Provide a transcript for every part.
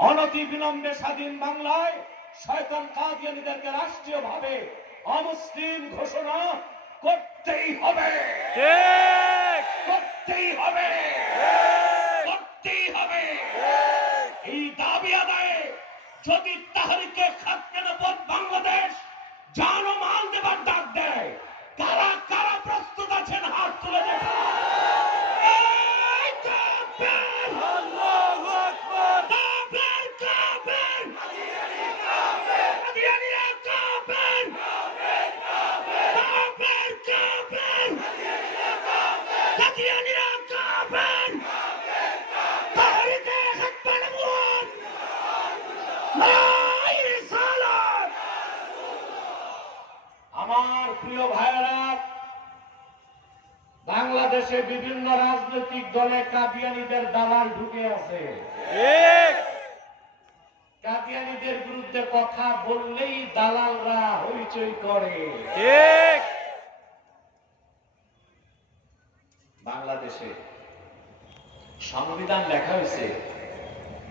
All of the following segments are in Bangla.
অনতি বিলম্বে স্বাধীন বাংলায় শয়তান কাদিয়ানিদেরকে রাষ্ট্রীয়ভাবে অমুসলিম ঘোষণা করতেই হবে। করতেই হবে। করতেই হবে। এই দাবি আদায়ে যদি তাহারিকে খাতকে নবদ বাংলাদেশ জান ও মাল দেবার ডাক দেয় কারা কারা প্রস্তুত আছেন হাত তুলে দেখান এই কাফের! আল্লাহু আকবার কাফের, কাফের! কাদিয়ানিরা কাফের! কাফের, কাফের! কাদিয়ানিরা কাফের! তাহরিকে খাতকে নবুয়ত! লাই রিসালাত! আমার প্রিয় ভাইয়েরা বাংলাদেশে বিভিন্ন রাজনৈতিক দলে কাদিয়ানিদের দালাল ঢুকে আছে। কাদিয়ানিদের বিরুদ্ধে কথা বললেই দালালরা হইচই করে। বাংলাদেশে সংবিধান লেখা হয়েছে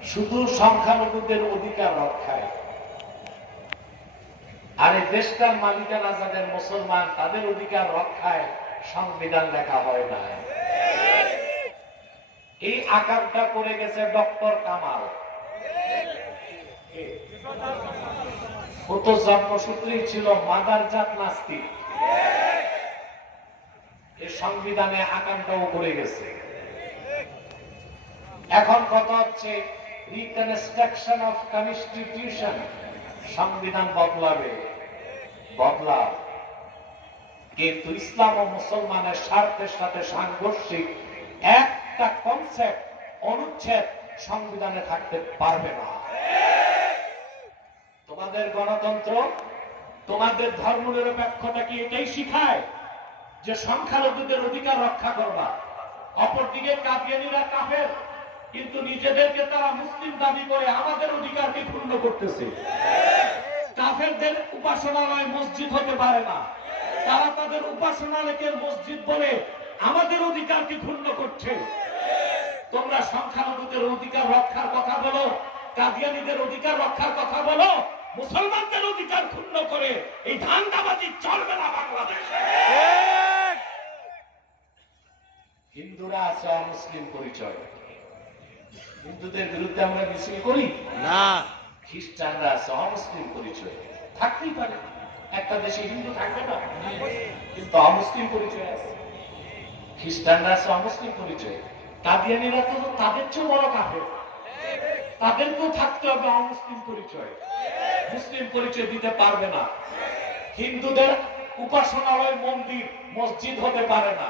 শুধু সংখ্যালঘুদের অধিকার রক্ষায়। আর এই দেশটার মালিকানা যাদের মুসলমান, তাদের অধিকার রক্ষায় সংবিধান লেখা হয় না। এই আকারটা করে গেছে ডক্টর কামাল। ও জন্মসূত্রেই ছিল মাদার জাত নাস্তিক। এই সংবিধানে আকাঙ্ক্ষাও করে গেছে। এখন কথা হচ্ছে রিকনস্ট্রাকশন অফ কনস্টিটিউশন সংবিধান বদলাবে। বদলা। কিন্তু ইসলাম ও মুসলমানের স্বার্থের সাথে সাংঘর্ষিক একটা কনসেপ্ট অনুচ্ছেদ সংবিধানে থাকতে পারবে না। তোমাদের গণতন্ত্র, তোমাদের ধর্ম নিরপেক্ষতা কি এটাই শিখায়? যে সংখ্যালঘুদের অধিকার রক্ষা করবা। অপরদিকে কাদিয়ানিরা কাফের। কিন্তু নিজেদেরকে তারা মুসলিম দাবি করে আমাদের অধিকারকে ক্ষুণ্ণ করতেছে। কাফেরদের উপাসনালয় মসজিদ হতে পারে না। তারা তাদের উপাসনালয়কে মসজিদ বলে আমাদের অধিকারকে ক্ষুণ্ণ করছে। তোমরা সংখ্যালঘুদের অধিকার রক্ষার কথা বলো কাদিয়ানিদের অধিকার রক্ষার কথা বলো মুসলমানদের অধিকার ক্ষুণ্ণ করে এই ধান্দাবাজি চলবে না বাংলাদেশে। হিন্দুরা আছে অমুসলিম পরিচয়। হিন্দুদের বিরুদ্ধে আমরা মিছিল করি? না। খ্রিস্টানরা আছে অমুসলিম পরিচয় থাকতেই পারে। একটা দেশে হিন্দু থাকবে না? কিন্তু অমুসলিম পরিচয় আছে। খ্রিস্টানরা আছে অমুসলিম পরিচয় কাদিয়ানিরা তো তাদের চেয়ে বড় কাফের। তাদেরকেও থাকতে হবে অমুসলিম পরিচয়। মুসলিম পরিচয় দিতে পারবে না। হিন্দুদের উপাসনালয় মন্দির মসজিদ হতে পারে না।